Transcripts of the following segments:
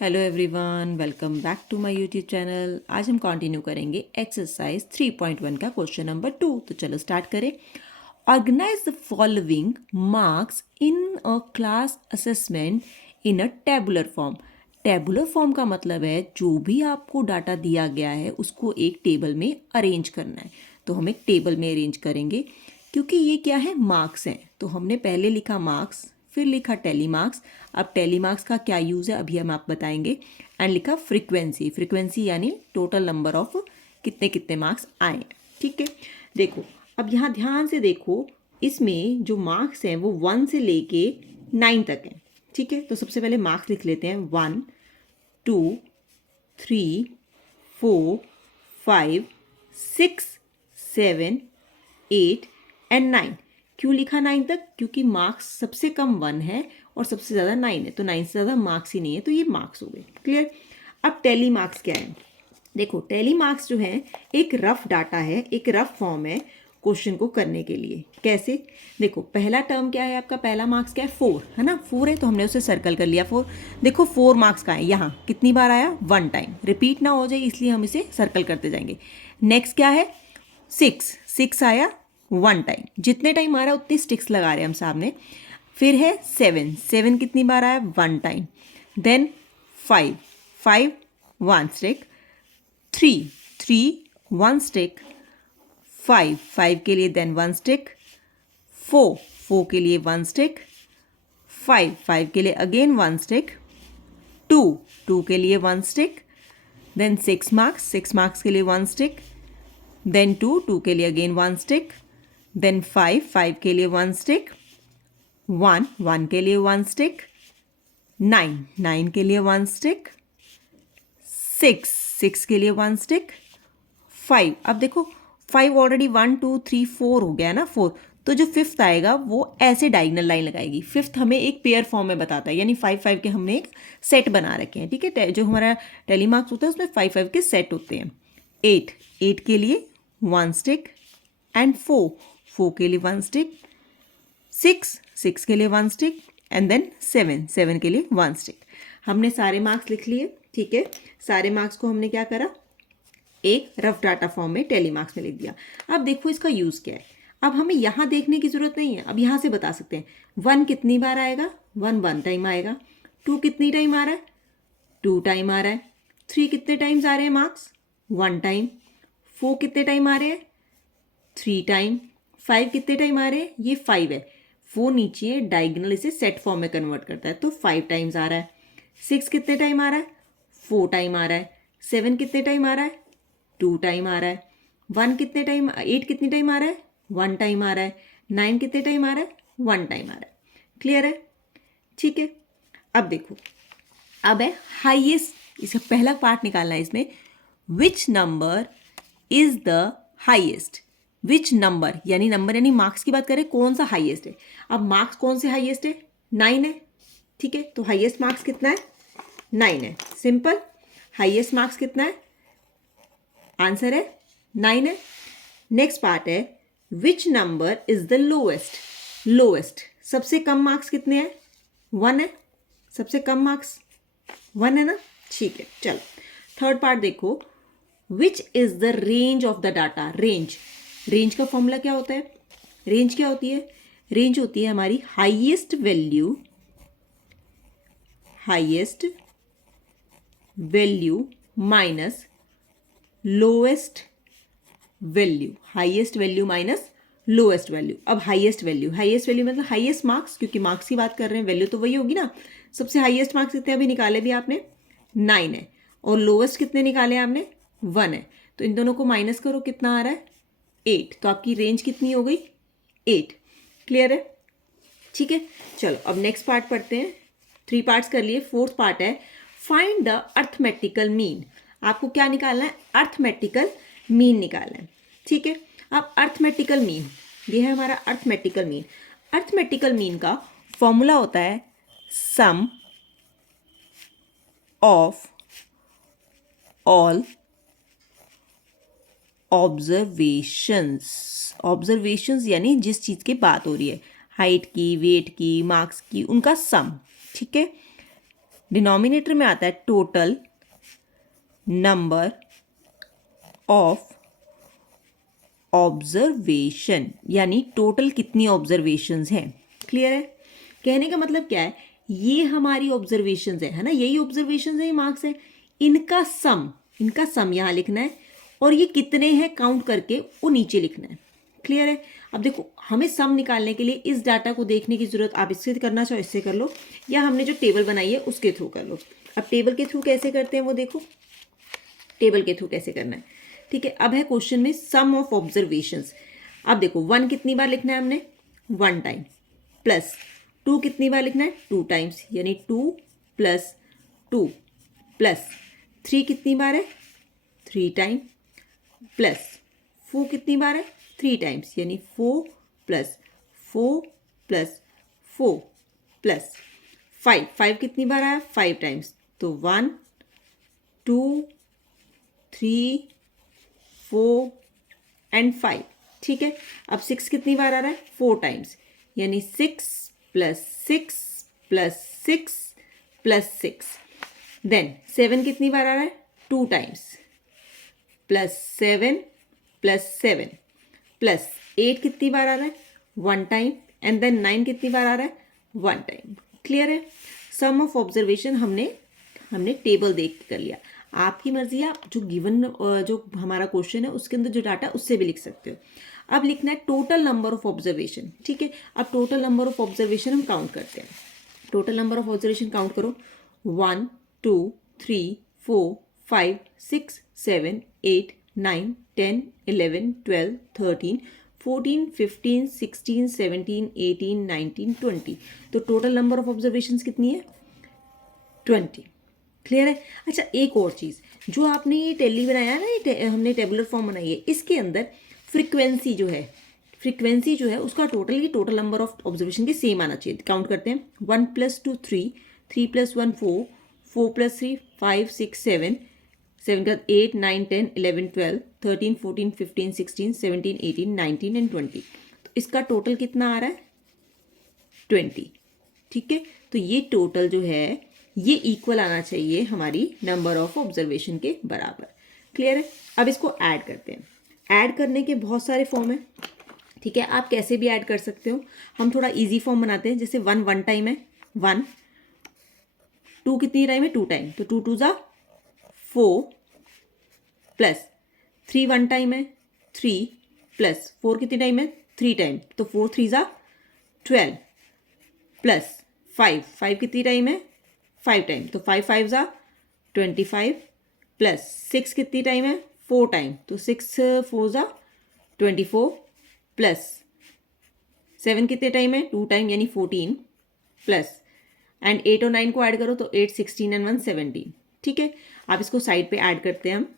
Hello everyone, welcome back to my YouTube channel. आज हम continue करेंगे एक्सरसाइज 3.1 का क्वेश्चन नंबर 2। तो चलो स्टार्ट करें। Organize the following marks in a class assessment in a tabular form. Tabular form का मतलब है जो भी आपको डाटा दिया गया है उसको एक टेबल में अरेंज करना है। तो हम एक टेबल में अरेंज करेंगे क्योंकि ये क्या है, मार्क्स हैं। तो हमने पहले लिखा मार्क्स, फिर लिखा टेली मार्क्स। अब टेली मार्क्स का क्या यूज़ है अभी हम आप बताएंगे। एंड लिखा फ्रीक्वेंसी, फ्रीक्वेंसी यानी टोटल नंबर ऑफ कितने कितने मार्क्स आए हैं। ठीक है, देखो अब यहाँ ध्यान से देखो, इसमें जो मार्क्स हैं वो 1 से लेके 9 तक हैं। ठीक है, तो सबसे पहले मार्क्स लिख लेते हैं। 1 2 3 4 5 6 7 8 एंड 9। क्यों लिखा 9 तक? क्योंकि मार्क्स सबसे कम 1 है और सबसे ज़्यादा 9 है, तो 9 से ज़्यादा मार्क्स ही नहीं है, तो ये मार्क्स हो गए। क्लियर। अब टेली मार्क्स क्या है? देखो टेली मार्क्स जो है एक रफ डाटा है, एक रफ फॉर्म है क्वेश्चन को करने के लिए। कैसे? देखो पहला टर्म क्या है आपका, पहला मार्क्स क्या है? 4 है ना, 4 है तो हमने उसे सर्कल कर लिया 4। देखो 4 मार्क्स का है, यहाँ कितनी बार आया? 1 टाइम, रिपीट ना हो जाए इसलिए हम इसे सर्कल करते जाएंगे। नेक्स्ट क्या है? 6 आया 1 टाइम, जितने टाइम आ रहा है उतनी स्टिक्स लगा रहे हैं हम सामने। फिर है 7 कितनी बार आया? 1 टाइम। Then 5 1 stick. 3 1 स्टिक। 5 के लिए देन 1 स्टिक। 4 के लिए 1 स्टिक। 5 के लिए अगेन 1 स्टिक। 2 के लिए 1 स्टिक। देन 6 मार्क्स के लिए 1 स्टिक। देन 2 के लिए अगेन 1 स्टिक। देन 5 के लिए 1 स्टिक। 1 के लिए 1 स्टिक। 9 के लिए 1 स्टिक। 6 के लिए 1 स्टिक। 5, अब देखो 5 ऑलरेडी 1 2 3 4 हो गया ना, 4। तो जो फिफ्थ आएगा वो ऐसे डायगोनल लाइन लगाएगी। फिफ्थ हमें एक पेयर फॉर्म में बताता है, यानी 5 के हमने एक सेट बना रखे हैं। ठीक है, जो हमारा टेली मार्क्स होता है उसमें 5 के सेट होते हैं। 8 के लिए 1 स्टिक एंड 4 के लिए 1 स्टिक। 6 के लिए 1 स्टिक एंड देन 7 के लिए 1 स्टिक। हमने सारे मार्क्स लिख लिए। ठीक है, सारे मार्क्स को हमने क्या करा, एक रफ डाटा फॉर्म में टेली मार्क्स में लिख दिया। अब देखो इसका यूज़ क्या है। अब हमें यहाँ देखने की ज़रूरत नहीं है, अब यहाँ से बता सकते हैं 1 कितनी बार आएगा? 1 टाइम आएगा। 2 कितनी टाइम आ रहा है? 2 टाइम आ रहा है। 3 कितने टाइम्स आ रहे हैं मार्क्स? 1 टाइम। 4 कितने टाइम आ रहे हैं? 3 टाइम। 5 कितने टाइम आ रहे हैं? ये 5 है। 4 नीचे डायगोनल इसे सेट फॉर्म में कन्वर्ट करता है, तो 5 टाइम्स आ रहा है। 6 कितने टाइम आ रहा है? 4 टाइम आ रहा है। 7 कितने टाइम आ रहा है? 2 टाइम आ रहा है। 1 कितने टाइम, 8 कितने टाइम आ रहा है? 1 टाइम आ रहा है। 9 कितने टाइम आ रहा है? 1 टाइम आ रहा है। क्लियर है? ठीक है, अब देखो, अब है हाईएस्ट। इसका पहला पार्ट निकालना है इसमें। Which number is the highest? Which number यानी नंबर यानी मार्क्स की बात करें, कौन सा हाईएस्ट है? अब मार्क्स कौन से हाईएस्ट है? 9 है। ठीक है, तो हाईएस्ट मार्क्स कितना है? 9 है। सिंपल, हाईएस्ट मार्क्स कितना है? आंसर है 9 है। नेक्स्ट पार्ट है which number is the lowest? Lowest सबसे कम मार्क्स कितने हैं? 1 है। सबसे कम मार्क्स 1 है ना। ठीक है, चलो थर्ड पार्ट देखो। Which is the range of the data? Range, range का फॉर्मूला क्या होता है? रेंज क्या होती है? रेंज होती है हमारी highest value, highest value minus lowest value, highest value minus lowest value. अब हाईएस्ट वैल्यू, हाईएस्ट वैल्यू मतलब हाईएस्ट मार्क्स, क्योंकि मार्क्स की बात कर रहे हैं, वैल्यू तो वही होगी ना। सबसे हाईएस्ट मार्क्स कितने अभी निकाले भी आपने? 9 है। और लोएस्ट कितने निकाले आपने? 1 है। तो इन दोनों को माइनस करो, कितना आ रहा है? 8। तो आपकी रेंज कितनी हो गई? 8। क्लियर है? ठीक है, चलो अब नेक्स्ट पार्ट पढ़ते हैं। 3 पार्ट्स कर लिए, फोर्थ पार्ट है फाइंड द अर्थमेटिकल मीन। आपको क्या निकालना है? अर्थमेटिकल मीन निकालना है। ठीक है, अब अर्थमेटिकल मीन, ये है हमारा अर्थमेटिकल मीन। अर्थमेटिकल मीन का फॉर्मूला होता है sum of all observations. Observations यानी जिस चीज़ की बात हो रही है, हाइट की, वेट की, मार्क्स की, उनका सम। ठीक है, डिनोमिनेटर में आता है टोटल नंबर ऑफ ऑब्जर्वेशन, यानी टोटल कितनी ऑब्जर्वेशंस हैं। क्लियर है? कहने का मतलब क्या है, ये हमारी ऑब्जर्वेशंस है ना, यही ऑब्जर्वेशंस है, ये मार्क्स है, इनका सम यहाँ लिखना है, और ये कितने हैं काउंट करके वो नीचे लिखना है। क्लियर है? अब देखो, हमें सम निकालने के लिए इस डाटा को देखने की जरूरत, आप इससे करना चाहो इससे कर लो, या हमने जो टेबल बनाई है उसके थ्रू कर लो। अब टेबल के थ्रू कैसे करते हैं वो देखो, टेबल के थ्रू कैसे करना है। ठीक है, अब है क्वेश्चन में सम ऑफ ऑब्जर्वेशंस। अब देखो 1 कितनी बार लिखना है हमने, 1 टाइम, प्लस 2 कितनी बार लिखना है, 2 टाइम्स, यानी 2 + 2, प्लस 3 कितनी बार है, 3 टाइम, प्लस 4 कितनी बार है, 3 टाइम्स, यानी 4 + 4 + 4, प्लस 5 कितनी बार आया, 5 टाइम्स, तो 1 2 3 4 एंड 5। ठीक है, अब 6 कितनी बार आ रहा है, 4 टाइम्स, यानी 6 + 6 + 6 + 6। देन 7 कितनी बार आ रहा है, 2 टाइम्स, प्लस 7 + 7, प्लस 8 कितनी बार आ रहा है, 1 टाइम, एंड देन 9 कितनी बार आ रहा है, 1 टाइम। क्लियर है? सम ऑफ ऑब्जर्वेशन हमने टेबल देख के कर लिया। आपकी मर्जी है, आप जो गिवन जो हमारा क्वेश्चन है उसके अंदर जो डाटा उससे भी लिख सकते हो। अब लिखना है टोटल नंबर ऑफ ऑब्जर्वेशन। ठीक है, अब टोटल नंबर ऑफ ऑब्जर्वेशन हम काउंट करते हैं। Total number of observation count करो, 1 2 3 4 5 6 7 8 9 10 11 12 13 14 15 16 17 18 19 20। तो टोटल नंबर ऑफ ऑब्जर्वेशन कितनी है, 20। क्लियर है? अच्छा, एक और चीज़, जो आपने ये टेली बनाया है ना, ये हमने टेबुलर फॉर्म बनाई है, इसके अंदर फ्रीक्वेंसी जो है उसका टोटल, ये टोटल नंबर ऑफ ऑब्जर्वेशन के सेम आना चाहिए। काउंट करते हैं, 1 + 2 3, 3 + 1 4, 4 + 3 5 6 7, 7 के बाद 8 9 10 11 12 13 14 15 16 17 18 19 एंड 20। तो इसका टोटल कितना आ रहा है, 20। ठीक है, तो ये टोटल जो है ये इक्वल आना चाहिए हमारी नंबर ऑफ ऑब्जर्वेशन के बराबर। क्लियर है? अब इसको ऐड करते हैं। ऐड करने के बहुत सारे फॉर्म हैं। ठीक है, आप कैसे भी ऐड कर सकते हो, हम थोड़ा इजी फॉर्म बनाते हैं। जैसे 1 टाइम है, 1, 2 कितनी टाइम है, 2 टाइम, तो 2 2 ज़ा 4, प्लस 3 1 टाइम है, 3, प्लस 4 कितनी टाइम है, 3 टाइम, तो 4 3 ज़ा 12, प्लस 5 कितनी टाइम है, 5 टाइम, तो 5 5 ज़ा 25, प्लस 6 कितनी टाइम है, 4 टाइम, तो 6 4 ज़ा 24, प्लस 7 कितने टाइम है, 2 टाइम, यानी 14, प्लस एंड 8 और 9 को ऐड करो तो 8 16 एंड 1 17। ठीक है, आप इसको साइड पे ऐड करते हैं हम।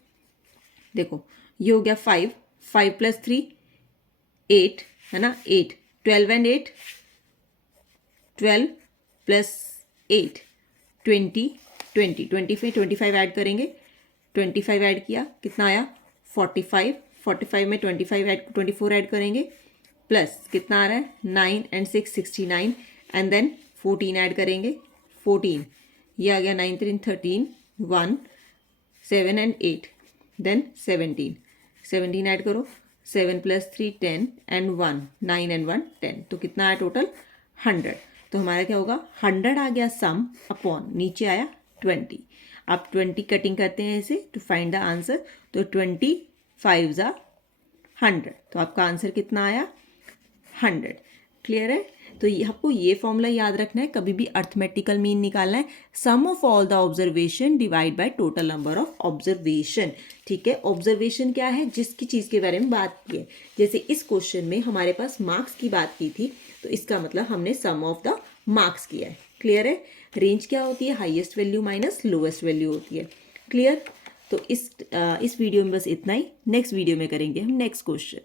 देखो, ये हो गया 5 + 3 8 है ना, 8 12 एंड 8 12 + 8 20 20 25 ऐड करेंगे, 25 ऐड किया, कितना आया, 45 45 में 24 ऐड करेंगे, प्लस कितना आ रहा है, 9 एंड 6 69, एंड देन 14 ऐड करेंगे, 14, ये आ गया 9 3 13 1 7 एंड 8, देन 17 ऐड करो, 7 + 3 10 एंड 1 9 एंड 1 10, तो कितना आया टोटल, 100। तो हमारा क्या होगा, 100 आ गया सम, अपॉन नीचे आया 20। आप 20 कटिंग करते हैं ऐसे टू फाइंड द आंसर, तो 25 ज़ा 100, तो आपका आंसर कितना आया, 100। क्लियर है? तो आपको ये फॉर्मूला याद रखना है, कभी भी अर्थमेटिकल मीन निकालना है, sum of all the observation divide by total number of observation. ठीक है, ऑब्जर्वेशन क्या है, जिसकी चीज़ के बारे में बात की है। जैसे इस क्वेश्चन में हमारे पास मार्क्स की बात की थी, तो इसका मतलब हमने सम ऑफ द मार्क्स किया है। क्लियर है? रेंज क्या होती है, highest value minus lowest value होती है। क्लियर? तो इस वीडियो में बस इतना ही। नेक्स्ट वीडियो में करेंगे हम नेक्स्ट क्वेश्चन।